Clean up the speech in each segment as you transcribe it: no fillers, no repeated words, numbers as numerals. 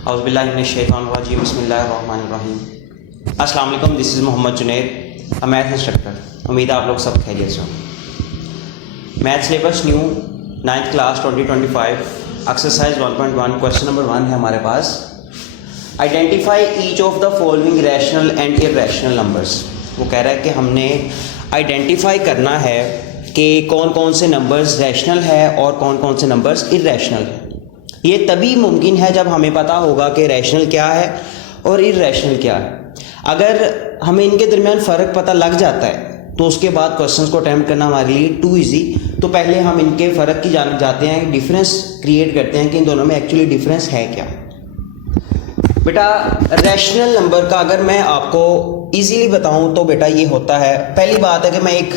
औज़ुबिल्लाहिमिनश्शैतानिर्रजीम बिस्मिल्लाहिर्रहमानिर्रहीम। अस्सलाम वालेकुम, this is Mohammad Junaid, a math instructor. उम्मीद है आप लोग सब खैरियत से हो। Math syllabus new 9th class 2025 exercise 1.1 question number 1 है हमारे पास। Identify each of the following rational and irrational numbers. वो कह रहा है कि हमने आइडेंटिफाई करना है कि कौन कौन से नंबर्स रैशनल है और कौन कौन से नंबर्स इर्रेशनल है। ये तभी मुमकिन है जब हमें पता होगा कि रैशनल क्या है और इर्रेशनल क्या है। अगर हमें इनके दरमियान फ़र्क पता लग जाता है तो उसके बाद क्वेश्चंस को अटैम्प्ट करना हमारे लिए टू इजी। तो पहले हम इनके फ़र्क की जानब जाते हैं, डिफरेंस क्रिएट करते हैं कि इन दोनों में एक्चुअली डिफरेंस है क्या। बेटा रैशनल नंबर का अगर मैं आपको इजीली बताऊं तो बेटा ये होता है, पहली बात है कि मैं एक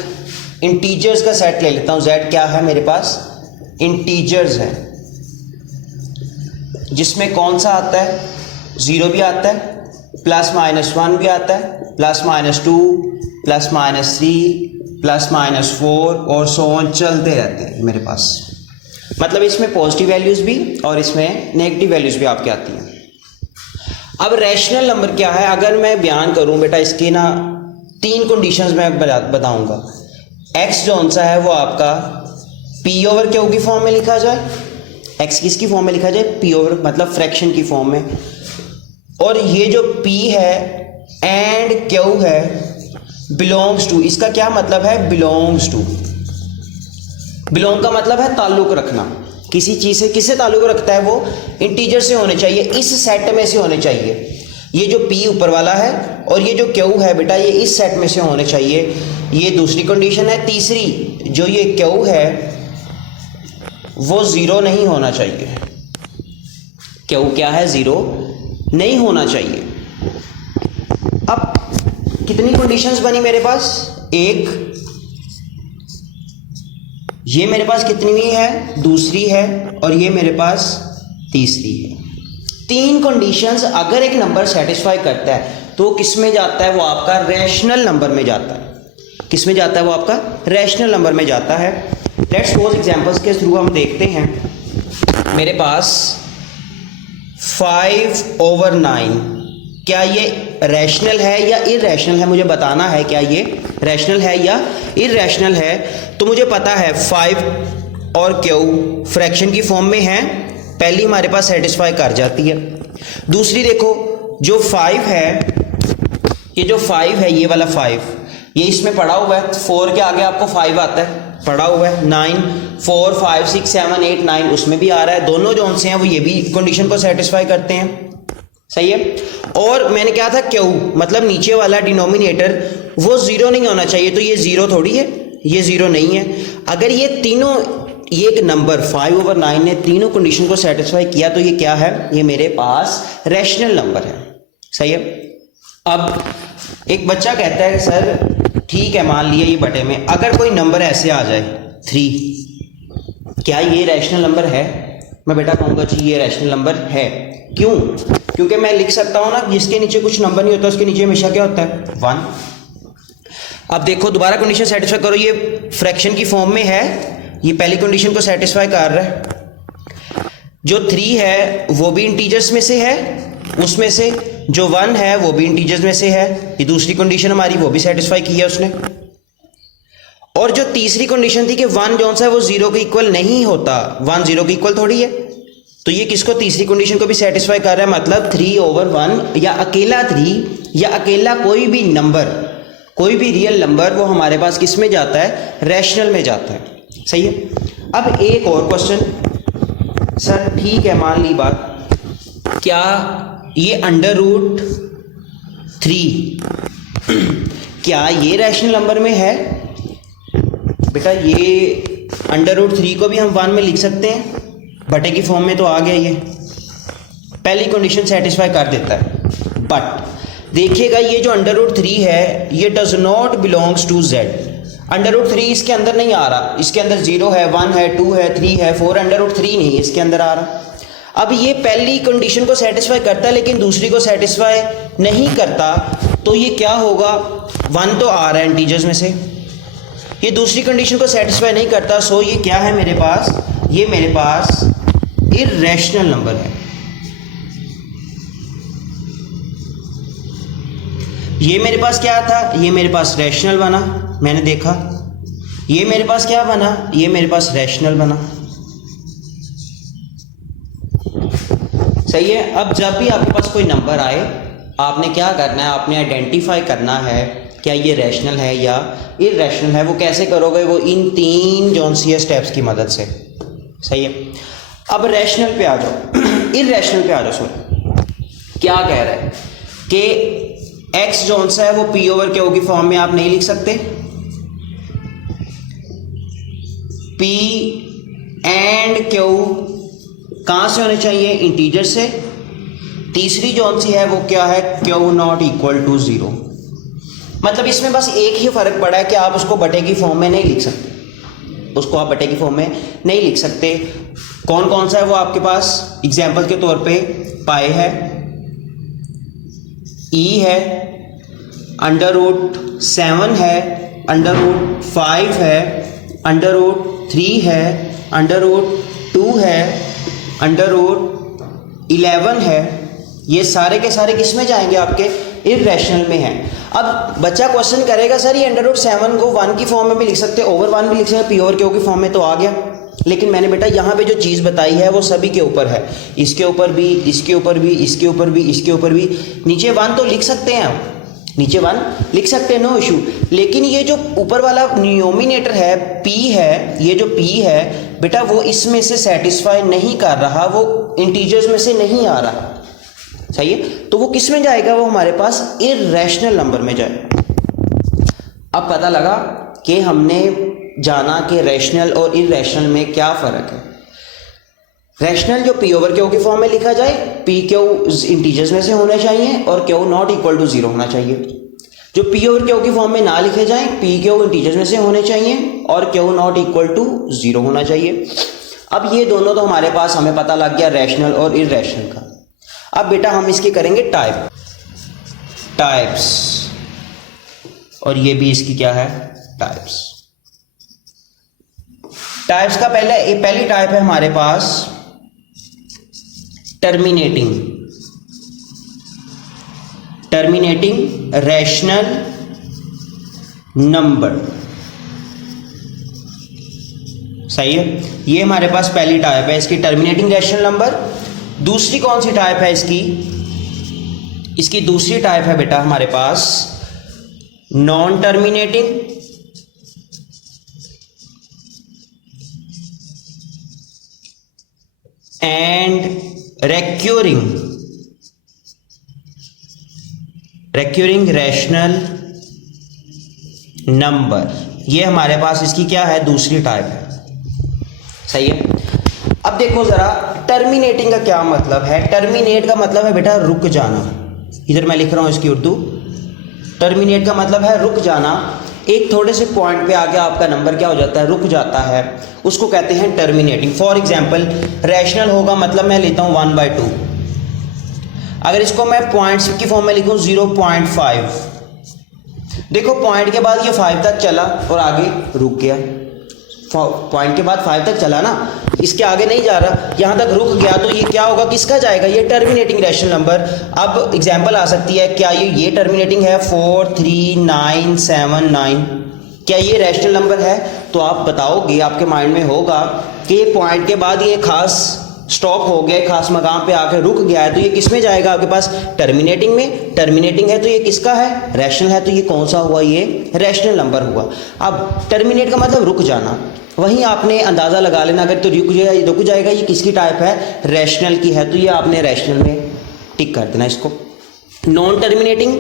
इंटीजर्स का सेट ले लेता हूं। z क्या है मेरे पास? इंटीजर्स है, जिसमें कौन सा आता है? 0 भी आता है, +-1 भी आता है, +-2, +-3, +-4 और सो ऑन चलते रहते हैं मेरे पास। मतलब इसमें पॉजिटिव वैल्यूज़ भी और इसमें नेगेटिव वैल्यूज़ भी आपके आती हैं। अब रैशनल नंबर क्या है अगर मैं बयान करूं बेटा, इसकी ना 3 कंडीशंस मैं बताऊंगा। x जो सा है वो आपका p/q की फॉर्म में लिखा जाए, x किसकी फॉर्म में लिखा जाए? p/, मतलब फ्रैक्शन की फॉर्म में। और ये जो p है एंड q है बिलोंग्स टू, इसका क्या मतलब है? Belongs to. बिलोंग का मतलब है ताल्लुक रखना, किसी चीज से किससे ताल्लुक रखता है? वो इंटीजर से होने चाहिए, इस सेट में से होने चाहिए। ये जो p ऊपर वाला है और ये जो q है बेटा, ये इस सेट में से होने चाहिए। ये दूसरी कंडीशन है। तीसरी, जो ये q है वो 0 नहीं होना चाहिए। q क्या है? 0 नहीं होना चाहिए। अब कितनी कंडीशंस बनी मेरे पास? एक, ये मेरे पास कितनी है? दूसरी है, और ये मेरे पास तीसरी है। 3 कंडीशंस अगर एक नंबर सेटिस्फाई करता है तो किस में जाता है? वो आपका रैशनल नंबर में जाता है। किस में जाता है? वो आपका रैशनल नंबर में जाता है। लेट्स सपोज एग्जांपल्स के थ्रू हम देखते हैं। मेरे पास 5/9, क्या ये रैशनल है या इररैशनल है? मुझे बताना है क्या ये रैशनल है या इररैशनल है। तो मुझे पता है 5 और q फ्रैक्शन की फॉर्म में है, पहली हमारे पास सेटिस्फाई कर जाती है। दूसरी देखो, जो 5 है, ये जो 5 है, ये वाला 5, ये इसमें पड़ा हुआ है। 4 के आगे आपको 5 आता है, पड़ा हुआ है। 9, 4, 5, 6, 7, 8, 9 उसमें भी आ रहा है। दोनों जो से हैं वो ये भी कंडीशन को सेटिस्फाई करते हैं, सही है। और मैंने क्या था? q, मतलब नीचे वाला डिनोमिनेटर वो 0 नहीं होना चाहिए। तो ये 0 थोड़ी है, ये 0 नहीं है। अगर ये तीनों, ये एक नंबर 5/9 ने तीनों कंडीशन को सेटिस्फाई किया तो ये क्या है? ये मेरे पास रैशनल नंबर है, सही है। अब एक बच्चा कहता है सर ठीक है, मान लिया ये बटे में अगर कोई नंबर ऐसे आ जाए 3, क्या ये रैशनल नंबर है? मैं बेटा कहूँगा जी ये रैशनल नंबर है। क्यों? क्योंकि मैं लिख सकता हूँ ना, जिसके नीचे कुछ नंबर नहीं होता उसके नीचे हमेशा क्या होता है? 1। अब देखो दोबारा कंडीशन सेटिस्फाई करो, ये फ्रैक्शन की फॉर्म में है, ये पहली कंडीशन को सेटिस्फाई कर रहा है। जो 3 है वो भी इंटीजर्स में से है, उसमें से जो 1 है वो भी इंटीजर्स में से है। ये दूसरी कंडीशन हमारी वो भी सेटिस्फाई की है उसने। और जो तीसरी कंडीशन थी कि 1 जो सा है वो 0 के इक्वल नहीं होता, 1 0 के इक्वल थोड़ी है, तो ये किसको? तीसरी कंडीशन को भी सेटिस्फाई कर रहा है। मतलब 3/1 या अकेला 3 या अकेला कोई भी नंबर, कोई भी रियल नंबर वो हमारे पास किस में जाता है? रैशनल में जाता है, सही है। अब एक और क्वेश्चन, सर ठीक है मान ली बात, क्या ये √3 क्या ये रैशनल नंबर में है? बेटा ये √3 को भी हम 1 में लिख सकते हैं, बटे की फॉर्म में तो आ गया। ये पहली कंडीशन सेटिस्फाई कर देता है। बट देखिएगा ये जो √3 है ये does not belongs to z। √3 इसके अंदर नहीं आ रहा, इसके अंदर 0 है, 1 है, 2 है, 3 है, 4, √3 नहीं इसके अंदर आ रहा। अब ये पहली कंडीशन को सेटिस्फाई करता है लेकिन दूसरी को सेटिस्फाई नहीं करता, तो ये क्या होगा? 1 तो आ रहा है इंटीजर्स में से, ये दूसरी कंडीशन को सेटिस्फाई नहीं करता, सो ये क्या है मेरे पास? ये मेरे पास इर्रेशनल नंबर है। ये मेरे पास क्या था, ये मेरे पास रैशनल बना, मैंने देखा। ये मेरे पास क्या बना, ये मेरे पास रैशनल बना। सही है। अब जब भी आपके पास कोई नंबर आए, आपने क्या करना है, आपने आइडेंटिफाई करना है क्या ये रैशनल है या इरैशनल है। वो कैसे करोगे, वो इन 3 जॉनसियस स्टेप्स की मदद से। सही है। अब रैशनल पे आ जाओ, इरैशनल पे आ जाओ। सॉरी, क्या कह रहा है कि एक्स जोन सा है वो पी ओवर क्यू की फॉर्म में आप नहीं लिख सकते। पी एंड क्यू कहां से होने चाहिए, इंटीजर से। तीसरी जोन सी है वो क्या है, क्यू नॉट इक्वल टू 0। मतलब इसमें बस एक ही फर्क पड़ा है कि आप उसको बटे की फॉर्म में नहीं लिख सकते, उसको आप बटे की फॉर्म में नहीं लिख सकते। कौन कौन सा है वो आपके पास, एग्जाम्पल के तौर पे पाई है, ई है, √7 है, √5 है, √3 है, √2 है, √11 है। ये सारे के सारे किस में जाएंगे, आपके इरैशनल में हैं। अब बच्चा क्वेश्चन करेगा सर ये √7 को 1 की फॉर्म में भी लिख सकते, ओवर 1 भी लिख सकते, पी ओवर क्यू की फॉर्म में तो आ गया। लेकिन मैंने बेटा यहाँ पे जो चीज़ बताई है वो सभी के ऊपर है, इसके ऊपर भी, इसके ऊपर भी, इसके ऊपर भी, इसके ऊपर भी। नीचे 1 तो लिख सकते हैं आप, नीचे 1 लिख सकते हैं, नो इशू। लेकिन ये जो ऊपर वाला न्यूमिनेटर है, पी है, ये जो पी है बेटा वो इसमें से सेटिस्फाई नहीं कर रहा, वो इंटीजर्स में से नहीं आ रहा। सही है। तो वो किस में जाएगा, वो हमारे पास इरैशनल नंबर में जाएगा। अब पता लगा कि हमने जाना कि रैशनल और इरैशनल में क्या फ़र्क है। रैशनल जो पी ओवर क्यू की फॉर्म में लिखा जाए, पी क्यू इंटीजर्स में से होने चाहिए और क्यू नॉट इक्वल टू 0 होना चाहिए। जो पी ओवर क्यू की फॉर्म में ना लिखे जाएं, पी क्यू इंटीजर्स में से होने चाहिए और क्यू नॉट इक्वल टू 0 होना चाहिए। अब ये दोनों तो हमारे पास, हमें पता लग गया रैशनल और इरैशनल का। अब बेटा हम इसके करेंगे टाइप्स, और ये भी इसकी क्या है, टाइप्स। टाइप्स का पहली टाइप है हमारे पास टर्मिनेटिंग रैशनल नंबर। सही है। ये हमारे पास पहली टाइप है इसकी, टर्मिनेटिंग रैशनल नंबर। दूसरी कौन सी टाइप है इसकी, इसकी दूसरी टाइप है बेटा हमारे पास non terminating and recurring rational number. ये हमारे पास इसकी क्या है, दूसरी टाइप है। सही है। अब देखो जरा टर्मिनेटिंग का क्या मतलब है। टर्मिनेट का मतलब है बेटा रुक जाना। इधर मैं लिख रहा हूं इसकी उर्दू। टर्मिनेट का मतलब है रुक जाना। एक थोड़े से पॉइंट पे आके आपका नंबर क्या हो जाता है, रुक जाता है, उसको कहते हैं टर्मिनेटिंग। फॉर एग्जांपल रैशनल होगा, मतलब मैं लेता हूँ 1/2। अगर इसको मैं पॉइंट्स की फॉर्म में लिखूँ 0.5, देखो पॉइंट के बाद ये 5 तक चला और आगे रुक गया। पॉइंट के बाद 5 तक चला ना, इसके आगे नहीं जा रहा, यहाँ तक रुक गया, तो ये क्या होगा, किसका जाएगा, ये टर्मिनेटिंग रैशनल नंबर। अब एग्जांपल आ सकती है, क्या ये टर्मिनेटिंग है 4, 3, 9, 7, 9, क्या ये रैशनल नंबर है। तो आप बताओगे, आपके माइंड में होगा कि ये पॉइंट के बाद ये खास स्टॉप हो गया, खास मकाम पे आकर रुक गया है, तो ये किस में जाएगा आपके पास, टर्मिनेटिंग में। टर्मिनेटिंग है तो ये किसका है, रैशनल है, तो ये कौन सा हुआ, ये रैशनल नंबर हुआ। अब टर्मिनेट का मतलब रुक जाना, वहीं आपने अंदाज़ा लगा लेना, अगर तो रुक जाएगा ये किसकी टाइप है, रैशनल की है, तो ये आपने रैशनल में टिक कर देना इसको। नॉन टर्मिनेटिंग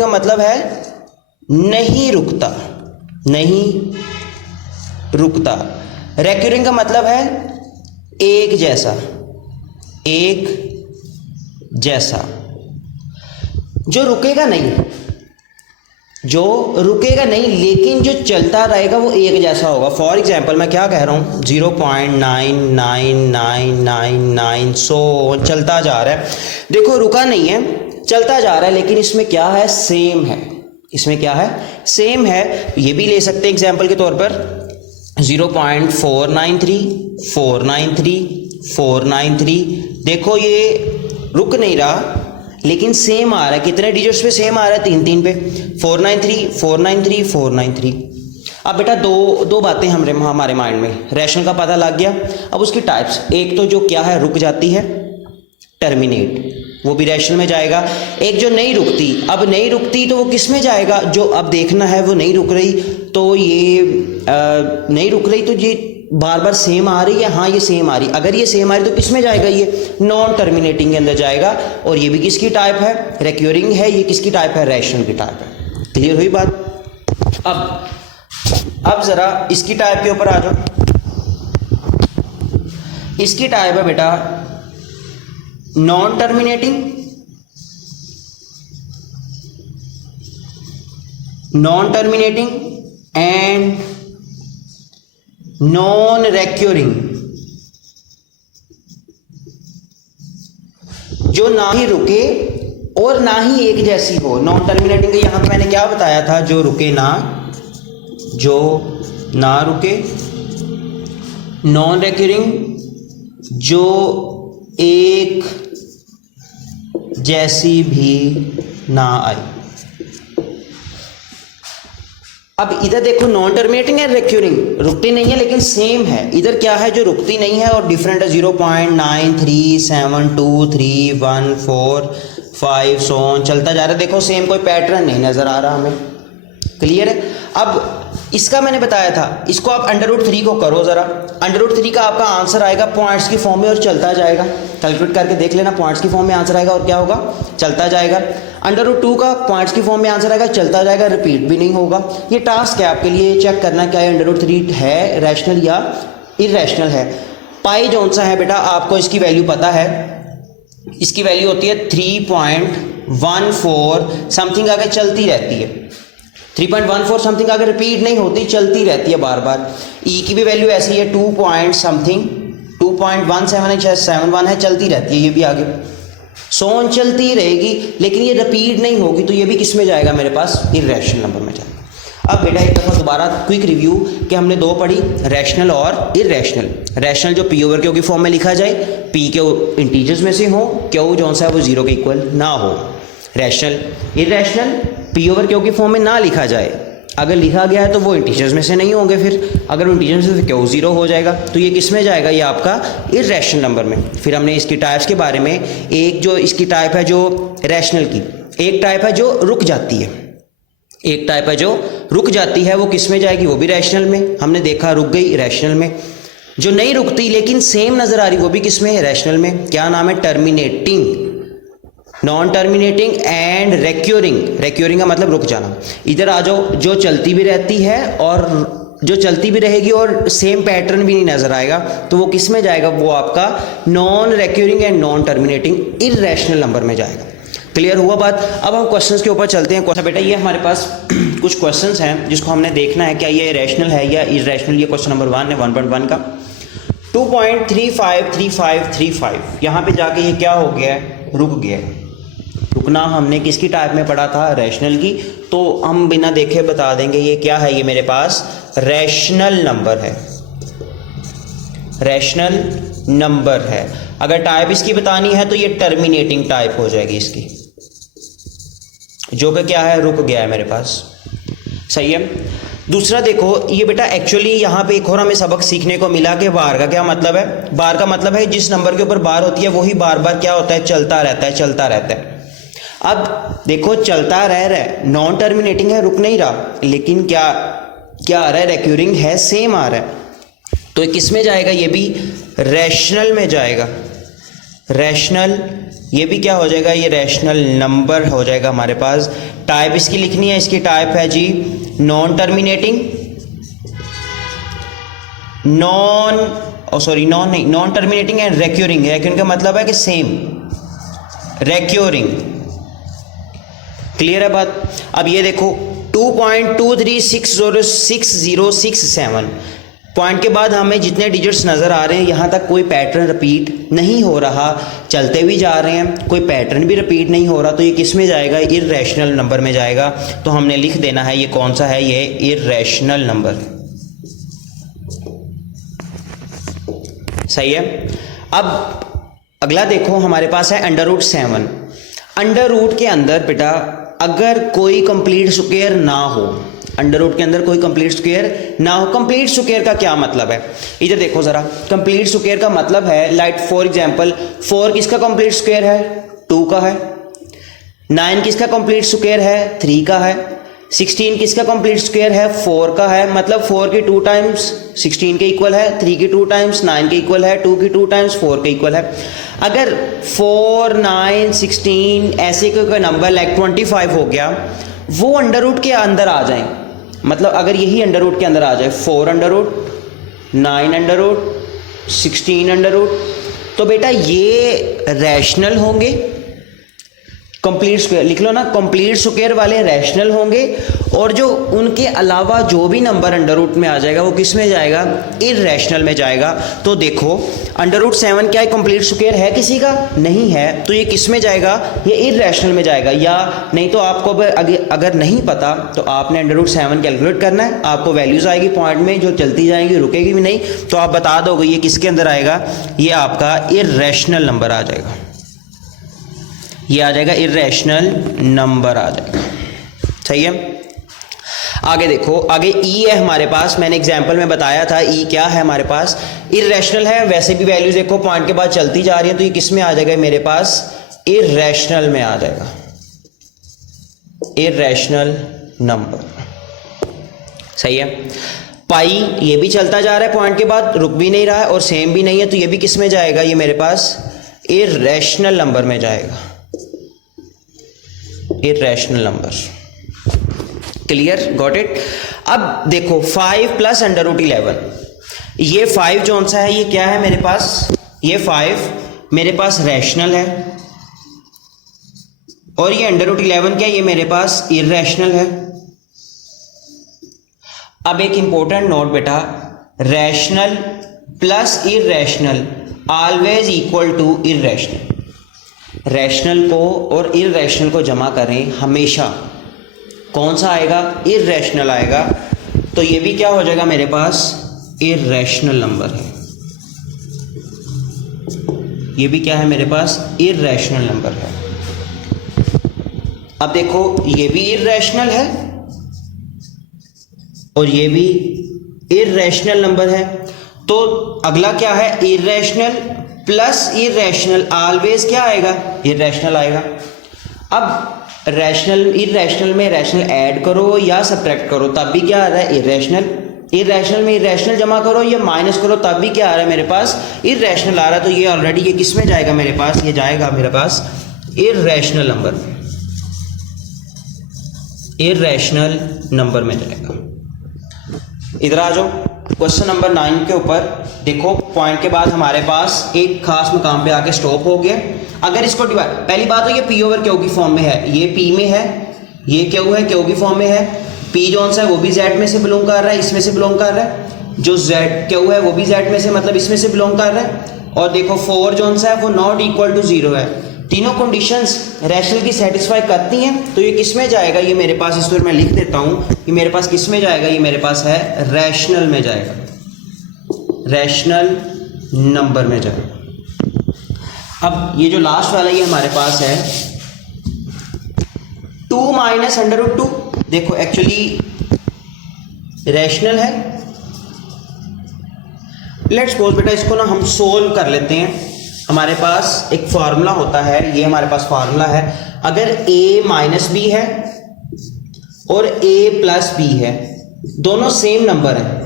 का मतलब है नहीं रुकता, नहीं रुकता। रेक्यूरिंग का मतलब है एक जैसा, जो रुकेगा नहीं, लेकिन जो चलता रहेगा वो एक जैसा होगा। फॉर एग्जाम्पल मैं क्या कह रहा हूँ, 0.99999 सो चलता जा रहा है, देखो रुका नहीं है, चलता जा रहा है, लेकिन इसमें क्या है, सेम है। इसमें क्या है, सेम है। ये भी ले सकते हैं एग्जाम्पल के तौर पर 0.493, देखो ये रुक नहीं रहा, लेकिन सेम आ रहा है, कितने डिजिट्स पे सेम आ रहा है, 3 पे, 493 493 493। अब बेटा दो बातें हमारे माइंड में, रैशनल का पता लग गया। अब उसकी टाइप्स, एक तो जो क्या है रुक जाती है, टर्मिनेट, वो भी रैशनल में जाएगा। एक जो नहीं रुकती, अब नहीं रुकती तो वो किस में जाएगा, जो अब देखना है वो नहीं रुक रही, तो ये नहीं रुक रही तो ये बार बार सेम आ रही है, हाँ ये सेम आ रही, अगर ये सेम आ रही तो किस में जाएगा, ये नॉन टर्मिनेटिंग के अंदर जाएगा। और ये भी किसकी टाइप है, रिक्योरिंग है, ये किसकी टाइप है, रैशनल की टाइप है। क्लियर हुई बात। अब जरा इसकी टाइप के ऊपर आ जाओ। इसकी टाइप है बेटा नॉन टर्मिनेटिंग, एंड नॉन रेक्योरिंग, जो ना ही रुके और ना ही एक जैसी हो। नॉन टर्मिनेटिंग के यहां पे मैंने क्या बताया था, जो रुके ना, जो ना रुके, नॉन रेक्योरिंग, जो एक जैसी भी ना आई। अब इधर देखो नॉन टर्मिनेटिंग है, रिक्यूरिंग, रुकती नहीं है लेकिन सेम है। इधर क्या है, जो रुकती नहीं है और डिफरेंट है, 0.93723145 सो ऑन चलता जा रहा है। देखो सेम, कोई पैटर्न नहीं नजर आ रहा हमें। क्लियर है। अब इसका मैंने बताया था, इसको आप √3 को करो जरा, √3 का आपका आंसर आएगा पॉइंट्स की फॉर्म में और चलता जाएगा। कैलकुलेट करके देख लेना, पॉइंट्स की फॉर्म में आंसर आएगा और क्या होगा, चलता जाएगा। √2 का पॉइंट्स की फॉर्म में आंसर आएगा, चलता जाएगा, रिपीट भी नहीं होगा। ये टास्क है आपके लिए, चेक करना क्या ये √3 है रैशनल या इरैशनल है। पाई जौन सा है बेटा, आपको इसकी वैल्यू पता है, इसकी वैल्यू होती है 3.14 समथिंग, आगे चलती रहती है। 3.14 समथिंग अगर रिपीट नहीं होती, चलती रहती है बार बार। ई की भी वैल्यू ऐसी है 2 पॉइंट समथिंग, 2.1771 है, चलती रहती है ये भी आगे। सोन चलती रहेगी लेकिन ये रिपीट नहीं होगी, तो ये भी किस में जाएगा मेरे पास, इरैशनल नंबर में जाएगा। अब बेटा एक दफ़ा दोबारा क्विक रिव्यू कि हमने दो पढ़ी, रैशनल और इरैशनल। रैशनल जो पी ओवर क्यू की फॉर्म में लिखा जाए, पी के इंटीजर्स में से हो, क्यू जौन सा है वो 0 के इक्वल ना हो। Rational. Irrational P over Q की फॉर्म में ना लिखा जाए, अगर लिखा गया है तो वो इंटीजर्स में से नहीं होंगे, फिर अगर इंटीजर्स में से क्यू 0 हो जाएगा, तो ये किस में जाएगा, ये आपका इरैशनल नंबर में। फिर हमने इसकी टाइप्स के बारे में, एक जो इसकी टाइप है जो रैशनल की, एक टाइप है जो रुक जाती है, एक टाइप है जो रुक जाती है, वो किस में जाएगी, वो भी रैशनल में। हमने देखा रुक गई रैशनल में। जो नहीं रुकती लेकिन सेम नजर आ रही, वो भी किस में, रैशनल में। क्या नाम है, टर्मिनेटिंग, नॉन टर्मिनेटिंग एंड रेक्योरिंग। रेक्योरिंग का मतलब रुक जाना। इधर आ जाओ, जो चलती भी रहती है और जो चलती भी रहेगी और सेम पैटर्न भी नहीं नजर आएगा, तो वो किस में जाएगा, वो आपका non recurring and non terminating irrational number में जाएगा। क्लियर हुआ बात। अब हम क्वेश्चंस के ऊपर चलते हैं। बेटा ये हमारे पास कुछ क्वेश्चंस हैं जिसको हमने देखना है क्या ये रैशनल है या इरैशनल। ये क्वेश्चन नंबर 1 है 1.1 का। 2.353535 यहाँ पे जाके ये क्या हो गया है, रुक गया है। रुकना हमने किसकी टाइप में पढ़ा था, रैशनल की, तो हम बिना देखे बता देंगे ये क्या है, ये मेरे पास रैशनल नंबर है, रैशनल नंबर है। अगर टाइप इसकी बतानी है तो ये टर्मिनेटिंग टाइप हो जाएगी इसकी, जो कि क्या है, रुक गया है मेरे पास। सही है। दूसरा देखो ये बेटा एक्चुअली यहाँ पे एक और हमें सबक सीखने को मिला कि बार का क्या मतलब है। बार का मतलब है जिस नंबर के ऊपर बार होती है वही बार बार क्या होता है, चलता रहता है, चलता रहता है। अब देखो चलता रह रहा है, नॉन टर्मिनेटिंग है, रुक नहीं रहा, लेकिन क्या क्या आ रहा है, रेक्यूरिंग है, सेम आ रहा है, तो ये किस में जाएगा, ये भी रैशनल में जाएगा। रैशनल, ये भी क्या हो जाएगा, ये रैशनल नंबर हो जाएगा हमारे पास। टाइप इसकी लिखनी है, इसकी टाइप है जी non terminating, non terminating and recurring. Recurring का मतलब है कि सेम, रेक्यूरिंग। क्लियर है बात। अब ये देखो 2.23606067 पॉइंट के बाद हमें जितने डिजिट्स नज़र आ रहे हैं यहाँ तक कोई पैटर्न रिपीट नहीं हो रहा, चलते भी जा रहे हैं, कोई पैटर्न भी रिपीट नहीं हो रहा, तो ये किस में जाएगा, इरैशनल नंबर में जाएगा। तो हमने लिख देना है ये कौन सा है, ये इरैशनल नंबर। सही है। अब अगला देखो हमारे पास है √7। अंडर रूट के अंदर बेटा अगर कोई कंप्लीट स्क्वायर ना हो, अंडर रूट के अंदर कोई कंप्लीट स्क्वायर ना हो। कंप्लीट स्क्वायर का क्या मतलब है, इधर देखो जरा। कंप्लीट स्क्वायर का मतलब है लाइक फॉर एग्जांपल 4 किसका कंप्लीट स्क्वायर है, 2 का है। 9 किसका कंप्लीट स्क्वायर है, 3 का है। 16 किसका कंप्लीट स्क्वायर है, 4 का है। मतलब 4 की 2 टाइम्स 16 के इक्वल है, 3 की 2 टाइम्स 9 के इक्वल है, 2 की 2 टाइम्स 4 के इक्वल है। अगर 4, 9, 16 ऐसे कोई नंबर लाइक 25 हो गया, वो अंडर रूट के अंदर आ जाए। मतलब अगर यही अंडर रूट के अंदर आ जाए, 4 under root, 9 under root, 16 under root, तो बेटा ये रैशनल होंगे। कंप्लीट स्क्वायर लिख लो ना, कंप्लीट स्क्वायर वाले रैशनल होंगे। और जो उनके अलावा जो भी नंबर अंडर रूट में आ जाएगा वो किस में जाएगा, इररेशनल में जाएगा। तो देखो अंडर रूट 7 क्या है, कंप्लीट स्क्वायर है किसी का, नहीं है, तो ये किस में जाएगा, ये इररेशनल में जाएगा। या नहीं तो आपको अगर नहीं पता तो आपने अंडर रूट 7 कैलकुलेट करना है, आपको वैल्यूज आएगी पॉइंट में जो चलती जाएंगी, रुकेगी भी नहीं, तो आप बता दोगे ये किसके अंदर आएगा, ये आपका इररेशनल नंबर आ जाएगा, ये आ जाएगा इररेशनल नंबर आ जाएगा। सही है। आगे देखो, आगे ई है हमारे पास, मैंने एग्जांपल में बताया था ई क्या है हमारे पास, इररेशनल है। वैसे भी वैल्यूज देखो पॉइंट के बाद चलती जा रही है, तो ये किस में आ जाएगा मेरे पास, इररेशनल में आ जाएगा, इररेशनल नंबर। सही है। पाई ये भी चलता जा रहा है पॉइंट के बाद, रुक भी नहीं रहा है और सेम भी नहीं है, तो ये भी किस में जाएगा, ये मेरे पास इररेशनल नंबर में जाएगा, irrational number. Clear, got it. अब देखो 5 प्लस अंडर रूट 11, ये 5 जो सा है ये क्या है मेरे पास, ये 5 मेरे पास रैशनल है, और ये अंडर रूट 11 क्या है, ये मेरे पास इररेशनल है। अब एक इंपॉर्टेंट नोट बेटा, rational plus irrational always equal to irrational. Rational को और इररेशनल को जमा करें हमेशा, कौन सा आएगा, इररेशनल आएगा। तो ये भी क्या हो जाएगा मेरे पास, इररेशनल नंबर है, ये भी क्या है मेरे पास, इररेशनल नंबर है। अब देखो ये भी इररेशनल है और ये भी इररेशनल नंबर है, तो अगला क्या है, इररेशनल प्लस इररेशनल ऑलवेज क्या आएगा, इररेशनल आएगा। अब रैशनल इररेशनल में रैशनल ऐड करो या सब्ट्रैक्ट करो तब भी क्या आ रहा है, इररेशनल। इररेशनल में इररेशनल जमा करो या माइनस करो तब भी क्या आ रहा है मेरे पास, इररेशनल आ रहा है। तो ये ऑलरेडी ये किस में जाएगा मेरे पास, ये जाएगा मेरे पास इररेशनल नंबर में, इररेशनल नंबर में जाएगा। इधर आ जाओ क्वेश्चन नंबर 9 के ऊपर। देखो पॉइंट के बाद हमारे पास एक खास मुकाम पे आके स्टॉप हो गया। अगर इसको डिवाइड, पहली बात तो ये पी ओवर क्यू की फॉर्म में है, ये पी में है, ये क्यू है, क्यू की फॉर्म में है। पी जो सा है वो भी जेड में से बिलोंग कर रहा है, इसमें से बिलोंग कर रहा है। जो जेड क्यू है वो भी जेड में से, मतलब इसमें से बिलोंग कर रहा है। और देखो 4 जो सा है वो नॉट इक्वल टू 0 है। तीनों कंडीशंस रैशनल की सेटिस्फाई करती हैं, तो ये किस में जाएगा, ये मेरे पास इस पर मैं लिख देता हूँ, ये मेरे पास किस में जाएगा, ये मेरे पास है रैशनल में जाएगा, रैशनल नंबर में जाएगा। अब ये जो लास्ट वाला ये हमारे पास है 2 माइनस अंडर रूट 2, देखो एक्चुअली रैशनल है। लेट्स सपोज बेटा इसको ना हम सोल्व कर लेते हैं। हमारे पास एक फार्मूला होता है, ये हमारे पास फार्मूला है, अगर a माइनस बी है और a प्लस बी है, दोनों सेम नंबर है,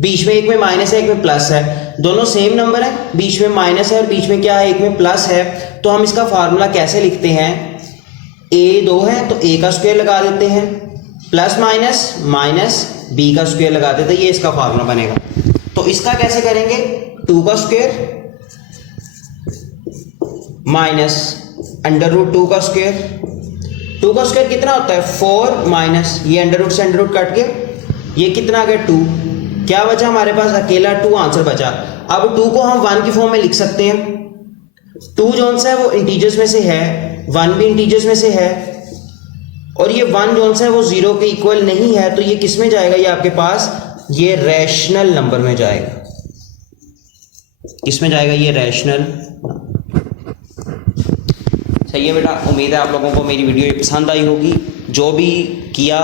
बीच में एक में माइनस है एक में प्लस है, दोनों सेम नंबर है, बीच में माइनस है और बीच में क्या है, एक में प्लस है, तो हम इसका फार्मूला कैसे लिखते हैं, a 2 है तो a का स्क्वायर लगा देते हैं, प्लस माइनस माइनस b का स्क्वायर लगा देते हैं, ये इसका फार्मूला बनेगा। तो इसका कैसे करेंगे, 2 का स्क्वायर माइनस अंडर रूट 2 का स्क्वायर। 2 का स्क्वायर कितना होता है, 4 माइनस ये अंडर रूट से अंडर रूट कट के ये कितना आ गया 2, क्या बचा हमारे पास, अकेला 2 आंसर बचा। अब 2 को हम 1 की फॉर्म में लिख सकते हैं। 2 जो सा है वो इंटीजर्स में से है, 1 भी इंटीजर्स में से है, और ये 1 जो सा है वो 0 के इक्वल नहीं है, तो ये किस में जाएगा, ये आपके पास ये रैशनल नंबर में जाएगा। किस में जाएगा, ये रैशनल। सही है बेटा, उम्मीद है आप लोगों को मेरी वीडियो ये पसंद आई होगी। जो भी किया,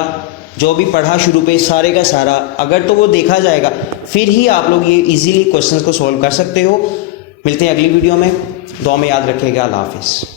जो भी पढ़ा शुरू पे, सारे का सारा अगर तो वो देखा जाएगा फिर ही आप लोग ये इजीली क्वेश्चंस को सॉल्व कर सकते हो। मिलते हैं अगली वीडियो में, दुआ में याद रखिएगा। अल्लाह हाफिज़।